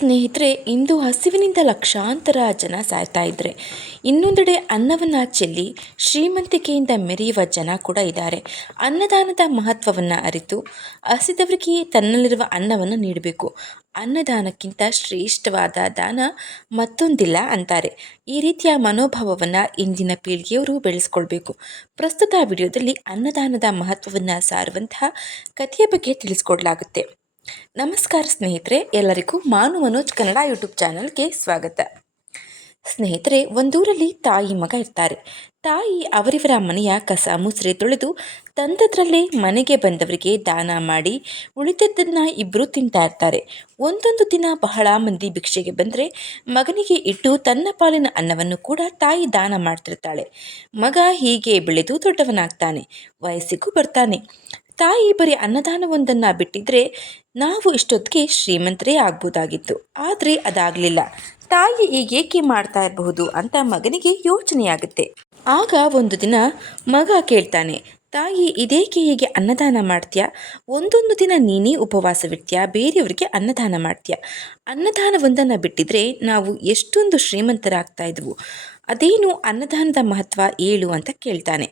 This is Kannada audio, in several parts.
ಸ್ನೇಹಿತರೆ, ಇಂದು ಹಸಿವಿನಿಂದ ಲಕ್ಷಾಂತರ ಜನ ಸಾಯ್ತಾ ಇದ್ದಾರೆ ಇನ್ನೊಂದೆಡೆ ಅನ್ನವನ್ನು ಚೆಲ್ಲಿ ಶ್ರೀಮಂತಿಕೆಯಿಂದ ಮೆರೆಯುವ ಜನ ಕೂಡ ಇದ್ದಾರೆ. ಅನ್ನದಾನದ ಮಹತ್ವವನ್ನು ಅರಿತು ಹಸಿದವರಿಗೆ ತನ್ನಲ್ಲಿರುವ ಅನ್ನವನ್ನು ನೀಡಬೇಕು. ಅನ್ನದಾನಕ್ಕಿಂತ ಶ್ರೇಷ್ಠವಾದ ದಾನ ಮತ್ತೊಂದಿಲ್ಲ ಅಂತಾರೆ. ಈ ರೀತಿಯ ಮನೋಭಾವವನ್ನು ಇಂದಿನ ಪೀಳಿಗೆಯವರು ಬೆಳೆಸ್ಕೊಳ್ಬೇಕು. ಪ್ರಸ್ತುತ ವಿಡಿಯೋದಲ್ಲಿ ಅನ್ನದಾನದ ಮಹತ್ವವನ್ನು ಸಾರುವಂತಹ ಕಥೆಯ ಬಗ್ಗೆ ತಿಳಿಸ್ಕೊಡ್ಲಾಗುತ್ತೆ. ನಮಸ್ಕಾರ ಸ್ನೇಹಿತರೆ, ಎಲ್ಲರಿಗೂ ಮಾನು ಮನೋಜ್ ಕನ್ನಡ ಯೂಟ್ಯೂಬ್ ಚಾನಲ್ಗೆ ಸ್ವಾಗತ. ಸ್ನೇಹಿತರೆ, ಒಂದೂರಲ್ಲಿ ತಾಯಿ ಮಗ ಇರ್ತಾರೆ. ತಾಯಿ ಅವರಿವರ ಮನೆಯ ಕಸ ಮುಸ್ರೆ ತೊಳೆದು ತಂದದ್ರಲ್ಲೇ ಮನೆಗೆ ಬಂದವರಿಗೆ ದಾನ ಮಾಡಿ ಉಳಿದದ್ದನ್ನು ಇಬ್ಬರು ತಿಂತಾ ಇರ್ತಾರೆ. ಒಂದೊಂದು ದಿನ ಬಹಳ ಮಂದಿ ಭಿಕ್ಷೆಗೆ ಬಂದರೆ ಮಗನಿಗೆ ಇಟ್ಟು ತನ್ನ ಪಾಲಿನ ಅನ್ನವನ್ನು ಕೂಡ ತಾಯಿ ದಾನ ಮಾಡ್ತಿರ್ತಾಳೆ. ಮಗ ಹೀಗೆ ಬೆಳೆದು ದೊಡ್ಡವನಾಗ್ತಾನೆ, ವಯಸ್ಸಿಗೂ ಬರ್ತಾನೆ. ತಾಯಿ ಬರೀ ಅನ್ನದಾನವೊಂದನ್ನು ಬಿಟ್ಟಿದ್ರೆ ನಾವು ಇಷ್ಟೊತ್ತಿಗೆ ಶ್ರೀಮಂತರೇ ಆಗ್ಬೋದಾಗಿತ್ತು. ಆದರೆ ಅದಾಗಲಿಲ್ಲ. ತಾಯಿ ಈಗೇಕೆ ಮಾಡ್ತಾ ಇರಬಹುದು ಅಂತ ಮಗನಿಗೆ ಯೋಚನೆಯಾಗುತ್ತೆ. ಆಗ ಒಂದು ದಿನ ಮಗ ಕೇಳ್ತಾನೆ, ತಾಯಿ, ಇದೇಕೆ ಹೀಗೆ ಅನ್ನದಾನ ಮಾಡ್ತೀಯಾ? ಒಂದೊಂದು ದಿನ ನೀನೇ ಉಪವಾಸವಿರ್ತೀಯ ಬೇರೆಯವರಿಗೆ ಅನ್ನದಾನ ಮಾಡ್ತೀಯ? ಅನ್ನದಾನವೊಂದನ್ನು ಬಿಟ್ಟಿದ್ರೆ ನಾವು ಎಷ್ಟೊಂದು ಶ್ರೀಮಂತರಾಗ್ತಾ ಇದ್ವು. ಅದೇನು ಅನ್ನದಾನದ ಮಹತ್ವ ಏಳು ಅಂತ ಕೇಳ್ತಾನೆ.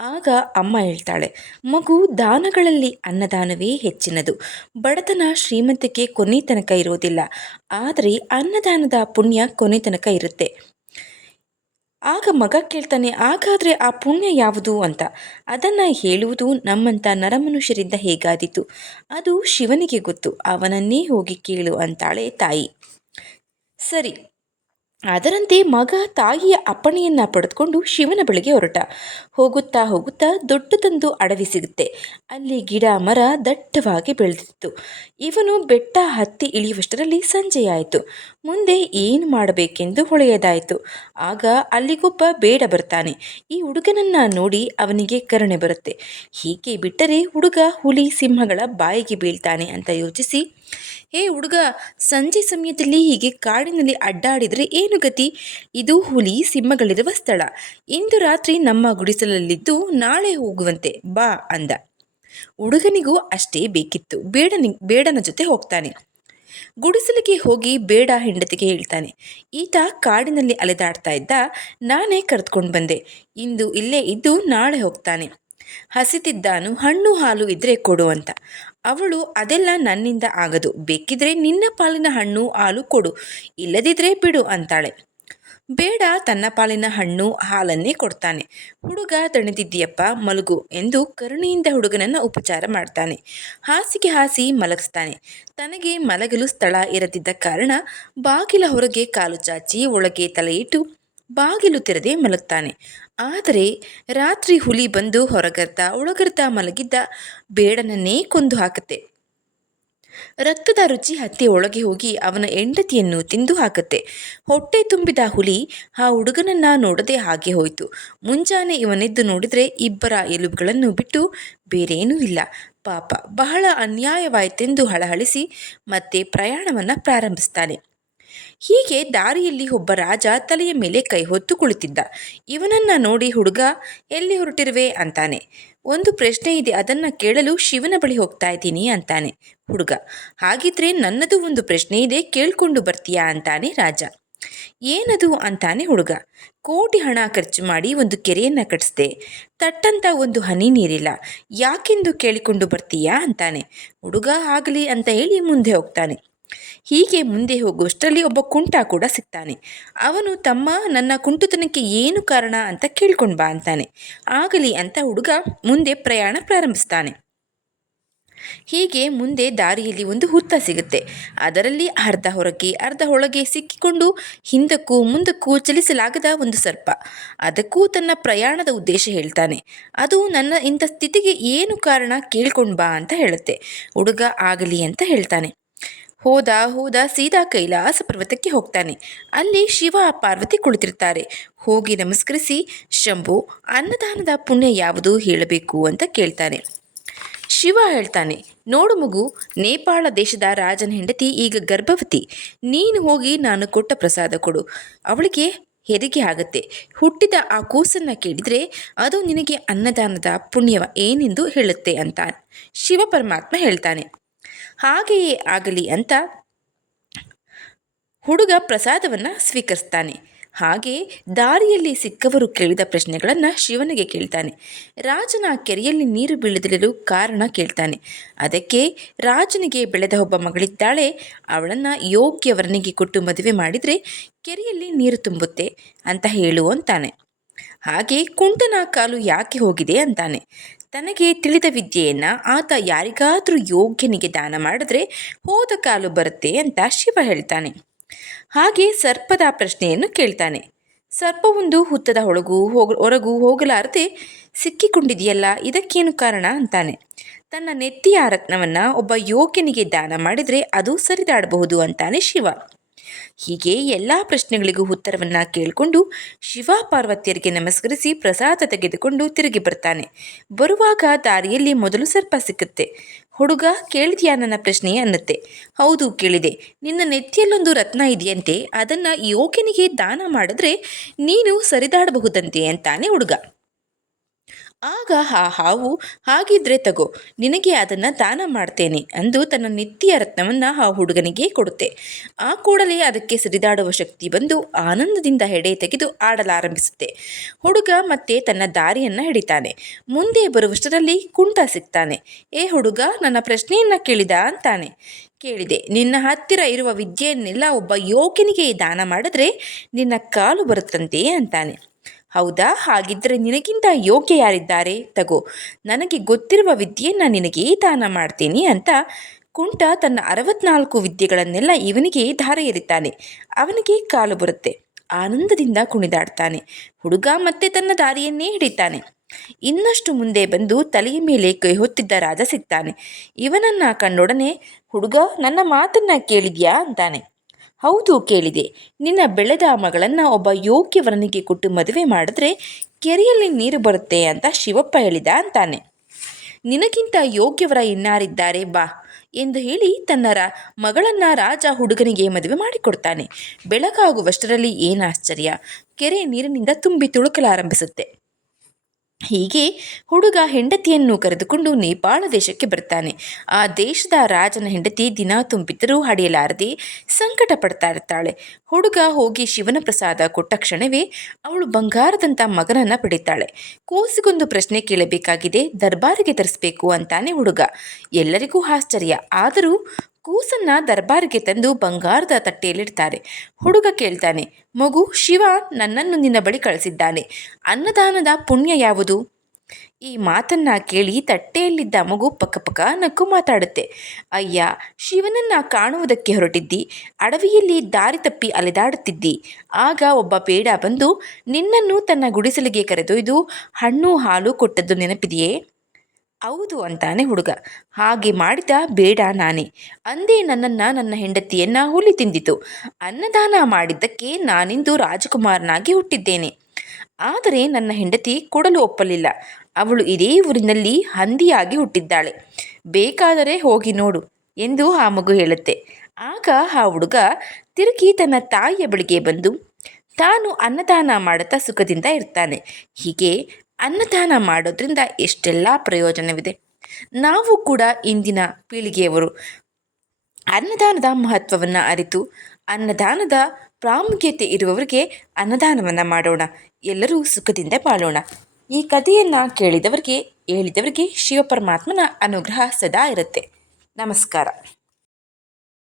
ಆಗ ಅಮ್ಮ ಹೇಳ್ತಾಳೆ, ಮಗು, ದಾನಗಳಲ್ಲಿ ಅನ್ನದಾನವೇ ಹೆಚ್ಚಿನದು. ಬಡತನ ಶ್ರೀಮಂತಿಕೆ ಕೊನೆ ತನಕ ಇರೋದಿಲ್ಲ. ಆದರೆ ಅನ್ನದಾನದ ಪುಣ್ಯ ಕೊನೆ ತನಕ ಇರುತ್ತೆ. ಆಗ ಮಗ ಕೇಳ್ತಾನೆ, ಹಾಗಾದರೆ ಆ ಪುಣ್ಯ ಯಾವುದು ಅಂತ? ಅದನ್ನು ಹೇಳುವುದು ನಮ್ಮಂಥ ನರಮನುಷ್ಯರಿಂದ ಹೇಗಾದೀತು? ಅದು ಶಿವನಿಗೆ ಗೊತ್ತು. ಅವನನ್ನೇ ಹೋಗಿ ಕೇಳು ಅಂತಾಳೆ ತಾಯಿ. ಸರಿ ಅದರಂತೆ ಮಗ ತಾಯಿಯ ಅಪ್ಪಣೆಯನ್ನು ಪಡೆದುಕೊಂಡು ಶಿವನ ಬಳಿಗೆ ಹೊರಟ. ಹೋಗುತ್ತಾ ಹೋಗುತ್ತಾ ದೊಡ್ಡದೊಂದು ಅಡವಿ ಸಿಗುತ್ತೆ. ಅಲ್ಲಿ ಗಿಡ, ಮರ ದಟ್ಟವಾಗಿ ಬೆಳೆದಿತ್ತು. ಇವನು ಬೆಟ್ಟ ಹತ್ತಿ ಇಳಿಯುವಷ್ಟರಲ್ಲಿ ಸಂಜೆಯಾಯಿತು. ಮುಂದೆ ಏನು ಮಾಡಬೇಕೆಂದು ಹೊಳೆಯದಾಯಿತು. ಆಗ ಅಲ್ಲಿಗೊಬ್ಬ ಬೇಡ ಬರ್ತಾನೆ. ಈ ಹುಡುಗನನ್ನ ನೋಡಿ ಅವನಿಗೆ ಕರುಣೆ ಬರುತ್ತೆ. ಹೀಗೆ ಬಿಟ್ಟರೆ ಹುಡುಗ ಹುಲಿ ಸಿಂಹಗಳ ಬಾಯಿಗೆ ಬೀಳ್ತಾನೆ ಅಂತ ಯೋಚಿಸಿ, ಹೇ ಹುಡುಗ, ಸಂಜೆ ಸಮಯದಲ್ಲಿ ಹೀಗೆ ಕಾಡಿನಲ್ಲಿ ಅಡ್ಡಾಡಿದರೆ ಏನು ಗತಿ? ಇದು ಹುಲಿ ಸಿಂಹಗಳಿರುವ ಸ್ಥಳ. ಇಂದು ರಾತ್ರಿ ನಮ್ಮ ಗುಡಿಸಲಲ್ಲಿದ್ದು ನಾಳೆ ಹೋಗುವಂತೆ, ಬಾ ಅಂದ. ಹುಡುಗನಿಗೂ ಅಷ್ಟೇ ಬೇಕಿತ್ತು. ಬೇಡನಿ, ಬೇಡನ ಜೊತೆ ಹೋಗ್ತಾನೆ. ಗುಡಿಸಲಿಗೆ ಹೋಗಿ ಬೇಡ ಹೆಂಡತಿಗೆ ಹೇಳ್ತಾನೆ. ಈತ ಕಾಡಿನಲ್ಲಿ ಅಲೆದಾಡ್ತಾ ಇದ್ದ ನಾನೇ ಕರೆದುಕೊಂಡು ಬಂದೆ. ಇಂದು ಇಲ್ಲೇ ಇದ್ದು ನಾಳೆ ಹೋಗ್ತಾನೆ. ಹಸಿತಿದ್ದಾನು, ಹಣ್ಣು ಹಾಲು ಇದ್ರೆ ಕೊಡು ಅಂತ. ಅವಳು ಅದೆಲ್ಲ ನನ್ನಿಂದ ಆಗದು. ಬೇಕಿದ್ರೆ ನಿನ್ನ ಪಾಲಿನ ಹಣ್ಣು, ಹಾಲು ಕೊಡು. ಇಲ್ಲದಿದ್ರೆ ಬಿಡು ಅಂತಾಳೆ. ಬೇಡ ತನ್ನ ಪಾಲಿನ ಹಣ್ಣು ಹಾಲನ್ನೇ ಕೊಡ್ತಾನೆ. ಹುಡುಗ ತಣಿದಿದ್ದೀಯಪ್ಪ, ಮಲಗು ಎಂದು ಕರುಣೆಯಿಂದ ಹುಡುಗನನ್ನು ಉಪಚಾರ ಮಾಡ್ತಾನೆ. ಹಾಸಿಗೆ ಹಾಸಿ ಮಲಗಿಸ್ತಾನೆ. ತನಗೆ ಮಲಗಲು ಸ್ಥಳ ಇರದಿದ್ದ ಕಾರಣ ಬಾಗಿಲ ಹೊರಗೆ ಕಾಲು ಚಾಚಿ ಒಳಗೆ ತಲೆಯಿಟ್ಟು ಬಾಗಿಲು ತೆರೆದೇ ಮಲಗ್ತಾನೆ. ಆದರೆ ರಾತ್ರಿ ಹುಲಿ ಬಂದು ಹೊರಗರ್ತ ಒಳಗರ್ತ ಮಲಗಿದ್ದ ಬೇಡನನ್ನೇ ಕೊಂದು ಹಾಕುತ್ತೆ. ರಕ್ತದ ರುಚಿ ಹತ್ತಿ ಒಳಗೆ ಹೋಗಿ ಅವನ ಹೆಂಡತಿಯನ್ನು ತಿಂದು ಹಾಕುತ್ತೆ. ಹೊಟ್ಟೆ ತುಂಬಿದ ಹುಲಿ ಆ ಹುಡುಗನನ್ನ ನೋಡದೆ ಹಾಗೆ ಹೋಯಿತು. ಮುಂಜಾನೆ ಇವನೆದ್ದು ನೋಡಿದರೆ ಇಬ್ಬರ ಎಲುಬುಗಳನ್ನು ಬಿಟ್ಟು ಬೇರೇನೂ ಇಲ್ಲ. ಪಾಪ, ಬಹಳ ಅನ್ಯಾಯವಾಯಿತೆಂದು ಹಳಹಳಿಸಿ ಮತ್ತೆ ಪ್ರಯಾಣವನ್ನು ಪ್ರಾರಂಭಿಸ್ತಾನೆ. ಹೀಗೆ ದಾರಿಯಲ್ಲಿ ಒಬ್ಬ ರಾಜ ತಲೆಯ ಮೇಲೆ ಕೈ ಹೊತ್ತು ಕುಳಿತಿದ್ದ. ಇವನನ್ನ ನೋಡಿ ಹುಡುಗ, ಎಲ್ಲಿ ಹೊರಟಿರುವೆ? ಅಂತಾನೆ. ಒಂದು ಪ್ರಶ್ನೆ ಇದೆ, ಅದನ್ನು ಕೇಳಲು ಶಿವನ ಬಳಿ ಹೋಗ್ತಾ ಇದ್ದೀನಿ, ಅಂತಾನೆ ಹುಡುಗ. ಹಾಗಿದ್ರೆ ನನ್ನದು ಒಂದು ಪ್ರಶ್ನೆ ಇದೆ, ಕೇಳ್ಕೊಂಡು ಬರ್ತೀಯಾ? ಅಂತಾನೆ ರಾಜ. ಏನದು? ಅಂತಾನೆ ಹುಡುಗ. ಕೋಟಿ ಹಣ ಖರ್ಚು ಮಾಡಿ ಒಂದು ಕೆರೆಯನ್ನ ಕಟ್ಟಿಸ್ದೆ ತಟ್ಟಂತ ಒಂದು ಹನಿ ನೀರಿಲ್ಲ. ಯಾಕೆಂದು ಕೇಳಿಕೊಂಡು ಬರ್ತೀಯಾ? ಅಂತಾನೆ. ಹುಡುಗ ಆಗಲಿ, ಅಂತ ಹೇಳಿ ಮುಂದೆ ಹೋಗ್ತಾನೆ. ಹೀಗೆ ಮುಂದೆ ಹೋಗುವಷ್ಟರಲ್ಲಿ ಒಬ್ಬ ಕುಂಟ ಕೂಡ ಸಿಗ್ತಾನೆ. ಅವನು ತಮ್ಮ ನನ್ನ ಕುಂಟುತನಕ್ಕೆ ಏನು ಕಾರಣ ಅಂತ ಕೇಳ್ಕೊಂಡು ಬಾ ಅಂತಾನೆ. ಆಗಲಿ ಅಂತ ಹುಡುಗ ಮುಂದೆ ಪ್ರಯಾಣ ಪ್ರಾರಂಭಿಸ್ತಾನೆ. ಹೀಗೆ ಮುಂದೆ ದಾರಿಯಲ್ಲಿ ಒಂದು ಹುತ್ತ ಸಿಗುತ್ತೆ. ಅದರಲ್ಲಿ ಅರ್ಧ ಹೊರಗೆ ಅರ್ಧ ಒಳಗೆ ಸಿಕ್ಕಿಕೊಂಡು ಹಿಂದಕ್ಕೂ ಮುಂದಕ್ಕೂ ಚಲಿಸಲಾಗದ ಒಂದು ಸರ್ಪ. ಅದಕ್ಕೂ ತನ್ನ ಪ್ರಯಾಣದ ಉದ್ದೇಶ ಹೇಳ್ತಾನೆ. ಅದು ನನ್ನ ಇಂಥ ಸ್ಥಿತಿಗೆ ಏನು ಕಾರಣ ಕೇಳ್ಕೊಂಡು ಬಾ ಅಂತ ಹೇಳುತ್ತೆ. ಹುಡುಗ ಆಗಲಿ ಅಂತ ಹೇಳ್ತಾನೆ. ಹೋದ ಹೋದ ಸೀದಾ ಕೈಲಾಸ ಪರ್ವತಕ್ಕೆ ಹೋಗ್ತಾನೆ. ಅಲ್ಲಿ ಶಿವ ಪಾರ್ವತಿ ಕುಳಿತಿರ್ತಾರೆ. ಹೋಗಿ ನಮಸ್ಕರಿಸಿ, ಶಂಭು, ಅನ್ನದಾನದ ಪುಣ್ಯ ಯಾವುದು ಹೇಳಬೇಕು ಅಂತ ಕೇಳ್ತಾನೆ. ಶಿವ ಹೇಳ್ತಾನೆ, ನೋಡು ಮಗು, ನೇಪಾಳ ದೇಶದ ರಾಜನ ಹೆಂಡತಿ ಈಗ ಗರ್ಭವತಿ. ನೀನು ಹೋಗಿ ನಾನು ಕೊಟ್ಟ ಪ್ರಸಾದ ಕೊಡು. ಅವಳಿಗೆ ಹೆರಿಗೆ ಆಗುತ್ತೆ. ಹುಟ್ಟಿದ ಆ ಕೂಸನ್ನು ಕೇಳಿದರೆ ಅದು ನಿನಗೆ ಅನ್ನದಾನದ ಪುಣ್ಯವ ಏನೆಂದು ಹೇಳುತ್ತೆ ಅಂತ ಶಿವ ಪರಮಾತ್ಮ ಹೇಳ್ತಾನೆ ಹಾಗೆಯೇ ಆಗಲಿ ಅಂತ ಹುಡುಗ ಪ್ರಸಾದವನ್ನು ಸ್ವೀಕರಿಸ್ತಾನೆ. ಹಾಗೆ ದಾರಿಯಲ್ಲಿ ಸಿಕ್ಕವರು ಕೇಳಿದ ಪ್ರಶ್ನೆಗಳನ್ನು ಶಿವನಿಗೆ ಕೇಳ್ತಾನೆ. ರಾಜನ ಕೆರೆಯಲ್ಲಿ ನೀರು ಬೀಳದಿರಲು ಕಾರಣ ಕೇಳ್ತಾನೆ. ಅದಕ್ಕೆ ರಾಜನಿಗೆ ಬೆಳೆದ ಒಬ್ಬ ಮಗಳಿದ್ದಾಳೆ. ಅವಳನ್ನು ಯೋಗ್ಯ ವರ್ಣಿಗೆ ಕೊಟ್ಟು ಮದುವೆ ಮಾಡಿದರೆ ಕೆರೆಯಲ್ಲಿ ನೀರು ತುಂಬುತ್ತೆ ಅಂತ ಹೇಳು ಅಂತಾನೆ. ಹಾಗೆ ಕುಂಟನ ಕಾಲು ಯಾಕೆ ಹೋಗಿದೆ ಅಂತಾನೆ. ತನಗೆ ತಿಳಿದ ವಿದ್ಯೆಯನ್ನು ಆತ ಯಾರಿಗಾದರೂ ಯೋಗ್ಯನಿಗೆ ದಾನ ಮಾಡಿದ್ರೆ ಹೋದ ಕಾಲು ಬರುತ್ತೆ ಅಂತ ಶಿವ ಹೇಳ್ತಾನೆ. ಹಾಗೆ ಸರ್ಪದ ಪ್ರಶ್ನೆಯನ್ನು ಕೇಳ್ತಾನೆ. ಸರ್ಪವೊಂದು ಹುತ್ತದ ಒಳಗೂ ಹೋಗ, ಹೊರಗೂ ಹೋಗಲಾರದೆ ಸಿಕ್ಕಿಕೊಂಡಿದೆಯಲ್ಲ, ಇದಕ್ಕೇನು ಕಾರಣ ಅಂತಾನೆ. ತನ್ನ ನೆತ್ತಿಯ ರತ್ನವನ್ನು ಒಬ್ಬ ಯೋಗ್ಯನಿಗೆ ದಾನ ಮಾಡಿದರೆ ಅದು ಸರಿದಾಡಬಹುದು ಅಂತಾನೆ ಶಿವ. ಹೀಗೆ ಎಲ್ಲ ಪ್ರಶ್ನೆಗಳಿಗೂ ಉತ್ತರವನ್ನು ಕೇಳಿಕೊಂಡು ಶಿವ ಪಾರ್ವತಿಯರಿಗೆ ನಮಸ್ಕರಿಸಿ ಪ್ರಸಾದ ತೆಗೆದುಕೊಂಡು ತಿರುಗಿ ಬರ್ತಾನೆ. ಬರುವಾಗ ದಾರಿಯಲ್ಲಿ ಮೊದಲು ಸರ್ಪ ಸಿಕ್ಕುತ್ತೆ. ಹುಡುಗ ಕೇಳಿದ್ಯಾ ನನ್ನ ಪ್ರಶ್ನೆ ಅನ್ನತ್ತೆ. ಹೌದು ಕೇಳಿದೆ. ನಿನ್ನ ನೆತ್ತಿಯಲ್ಲೊಂದು ರತ್ನ ಇದೆಯಂತೆ. ಅದನ್ನು ಯೋಗ್ಯನಿಗೆ ದಾನ ಮಾಡಿದ್ರೆ ನೀನು ಸರಿದಾಡಬಹುದಂತೆ ಅಂತಾನೆ ಹುಡುಗ. ಆಗ ಆ ಹಾವು, ಹಾಗಿದ್ರೆ ತಗೋ, ನಿನಗೆ ಅದನ್ನು ದಾನ ಮಾಡ್ತೇನೆ ಅಂದು ತನ್ನ ನಿತ್ಯ ರತ್ನವನ್ನು ಆ ಹುಡುಗನಿಗೆ ಕೊಡುತ್ತೆ. ಆ ಕೂಡಲೇ ಅದಕ್ಕೆ ಸರಿದಾಡುವ ಶಕ್ತಿ ಬಂದು ಆನಂದದಿಂದ ಹೆಡೆ ತೆಗೆದು ಆಡಲಾರಂಭಿಸುತ್ತೆ. ಹುಡುಗ ಮತ್ತೆ ತನ್ನ ದಾರಿಯನ್ನು ಹಿಡಿತಾನೆ. ಮುಂದೆ ಬರುವಷ್ಟರಲ್ಲಿ ಕುಂಟ ಸಿಗ್ತಾನೆ ಏ ಹುಡುಗ, ನನ್ನ ಪ್ರಶ್ನೆಯನ್ನು ಕೇಳಿದ? ಅಂತಾನೆ. ಕೇಳಿದೆ, ನಿನ್ನ ಹತ್ತಿರ ಇರುವ ವಿದ್ಯೆಯನ್ನೆಲ್ಲ ಒಬ್ಬ ಯೋಗ್ಯನಿಗೆ ದಾನ ಮಾಡಿದ್ರೆ ನಿನ್ನ ಕಾಲು ಬರುತ್ತಂತೆ ಅಂತಾನೆ. ಹೌದಾ? ಹಾಗಿದ್ದರೆ ನಿನಗಿಂತ ಯೋಗ್ಯ ಯಾರಿದ್ದಾರೆ? ತಗೋ, ನನಗೆ ಗೊತ್ತಿರುವ ವಿದ್ಯೆಯನ್ನು ನಿನಗೆ ದಾನ ಮಾಡ್ತೀನಿ ಅಂತ ಕುಂಟ ತನ್ನ ಅರವತ್ನಾಲ್ಕು ವಿದ್ಯೆಗಳನ್ನೆಲ್ಲ ಇವನಿಗೆ ಧಾರೆ ಎರಿತಾನೆ. ಅವನಿಗೆ ಕಾಲು ಬರುತ್ತೆ. ಆನಂದದಿಂದ ಕುಣಿದಾಡ್ತಾನೆ. ಹುಡುಗ ಮತ್ತೆ ತನ್ನ ದಾರಿಯನ್ನೇ ಹಿಡಿತಾನೆ. ಇನ್ನಷ್ಟು ಮುಂದೆ ಬಂದು ತಲೆಯ ಮೇಲೆ ಕೈ ಹೊತ್ತಿದ್ದ ರಾಜ ಸಿಗ್ತಾನೆ. ಇವನನ್ನ ಕಂಡೊಡನೆ, ಹುಡುಗ, ನನ್ನ ಮಾತನ್ನ ಕೇಳಿದ್ಯಾ? ಅಂತಾನೆ. ಹೌದು ಕೇಳಿದೆ. ನಿನ್ನ ಬೆಳೆದ ಮಗಳನ್ನು ಒಬ್ಬ ಯೋಗ್ಯವರನಿಗೆ ಕೊಟ್ಟು ಮದುವೆ ಮಾಡಿದ್ರೆ ಕೆರೆಯಲ್ಲಿ ನೀರು ಬರುತ್ತೆ ಅಂತ ಶಿವಪ್ಪ ಹೇಳಿದ ಅಂತಾನೆ. ನಿನಗಿಂತ ಯೋಗ್ಯವರ ಇನ್ನಾರಿದ್ದಾರೆ ಬಾ ಎಂದು ಹೇಳಿ ತನ್ನ ರ, ಮಗಳನ್ನು ರಾಜ ಹುಡುಗನಿಗೆ ಮದುವೆ ಮಾಡಿಕೊಡ್ತಾನೆ. ಬೆಳಗಾಗುವಷ್ಟರಲ್ಲಿ ಏನು ಆಶ್ಚರ್ಯ. ಕೆರೆ ನೀರಿನಿಂದ ತುಂಬಿ ತುಳುಕಲಾರಂಭಿಸುತ್ತೆ. ಹೀಗೆ ಹುಡುಗ ಹೆಂಡತಿಯನ್ನು ಕರೆದುಕೊಂಡು ನೇಪಾಳ ದೇಶಕ್ಕೆ ಬರ್ತಾನೆ. ಆ ದೇಶದ ರಾಜನ ಹೆಂಡತಿ ದಿನ ತುಂಬಿದ್ದರೂ ಹಡೆಯಲಾರದೆ ಸಂಕಟ ಪಡ್ತಾ ಇರ್ತಾಳೆ. ಹುಡುಗ ಹೋಗಿ ಶಿವನ ಪ್ರಸಾದ ಕೊಟ್ಟ ಕ್ಷಣವೇ ಅವಳು ಬಂಗಾರದಂಥ ಮಗನನ್ನು ಪಡಿತಾಳೆ. ಕೂಸಿಗೊಂದು ಪ್ರಶ್ನೆ ಕೇಳಬೇಕಾಗಿದೆ, ದರ್ಬಾರಿಗೆ ತರಿಸ್ಬೇಕು ಅಂತಾನೆ ಹುಡುಗ. ಎಲ್ಲರಿಗೂ ಆಶ್ಚರ್ಯ. ಆದರೂ ಕೂಸನ್ನ ದರ್ಬಾರಿಗೆ ತಂದು ಬಂಗಾರದ ತಟ್ಟೆಯಲ್ಲಿಡ್ತಾರೆ. ಹುಡುಗ ಕೇಳ್ತಾನೆ, ಮಗು, ಶಿವ ನನ್ನನ್ನು ನಿನ್ನ ಬಳಿ ಕಳಿಸಿದ್ದಾನೆ. ಅನ್ನದಾನದ ಪುಣ್ಯ ಯಾವುದು? ಈ ಮಾತನ್ನ ಕೇಳಿ ತಟ್ಟೆಯಲ್ಲಿದ್ದ ಮಗು ಪಕ್ಕಪಕ್ಕ ನಕ್ಕು ಮಾತಾಡುತ್ತೆ. ಅಯ್ಯ, ಶಿವನನ್ನ ಕಾಣುವುದಕ್ಕೆ ಹೊರಟಿದ್ದಿ? ಅಡವಿಯಲ್ಲಿ ದಾರಿ ತಪ್ಪಿ ಅಲೆದಾಡುತ್ತಿದ್ದಿ? ಆಗ ಒಬ್ಬ ಬೇಡ ಬಂದು, ನಿನ್ನನ್ನು ತನ್ನ ಗುಡಿಸಲಿಗೆ ಕರೆದೊಯ್ದು, ಹಣ್ಣು ಹಾಲು ಕೊಟ್ಟದ್ದು ನೆನಪಿದೆಯೇ? ಹೌದು ಅಂತಾನೆ ಹುಡುಗ. ಹಾಗೆ ಮಾಡಿದ ಬೇಡ ನಾನೇ. ಅಂದೇ ನನ್ನನ್ನ ನನ್ನ ಹೆಂಡತಿಯನ್ನ ಹುಲಿ ತಿಂದಿತು. ಅನ್ನದಾನ ಮಾಡಿದ್ದಕ್ಕೆ ನಾನಿಂದು ರಾಜಕುಮಾರನಾಗಿ ಹುಟ್ಟಿದ್ದೇನೆ. ಆದರೆ ನನ್ನ ಹೆಂಡತಿ ಕೊಡಲು ಒಪ್ಪಲಿಲ್ಲ. ಅವಳು ಇದೇ ಊರಿನಲ್ಲಿ ಹಂದಿಯಾಗಿ ಹುಟ್ಟಿದ್ದಾಳೆ. ಬೇಕಾದರೆ ಹೋಗಿ ನೋಡು ಎಂದು ಆ ಮಗು ಹೇಳುತ್ತೆ. ಆಗ ಆ ಹುಡುಗ ತಿರುಗಿ ತನ್ನ ತಾಯಿಯ ಬಳಿಗೆ ಬಂದು, ತಾನು ಅನ್ನದಾನ ಮಾಡುತ್ತಾ ಸುಖದಿಂದ ಇರ್ತಾನೆ. ಹೀಗೆ ಅನ್ನದಾನ ಮಾಡೋದ್ರಿಂದ ಎಷ್ಟೆಲ್ಲ ಪ್ರಯೋಜನವಿದೆ. ನಾವು ಕೂಡ ಇಂದಿನ ಪೀಳಿಗೆಯವರು ಅನ್ನದಾನದ ಮಹತ್ವವನ್ನು ಅರಿತು, ಅನ್ನದಾನದ ಪ್ರಾಮುಖ್ಯತೆ ಇರುವವರಿಗೆ ಅನ್ನದಾನವನ್ನು ಮಾಡೋಣ. ಎಲ್ಲರೂ ಸುಖದಿಂದ ಬಾಳೋಣ. ಈ ಕಥೆಯನ್ನು ಕೇಳಿದವರಿಗೆ, ಹೇಳಿದವರಿಗೆ ಶಿವಪರಮಾತ್ಮನ ಅನುಗ್ರಹ ಸದಾ ಇರುತ್ತೆ. ನಮಸ್ಕಾರ.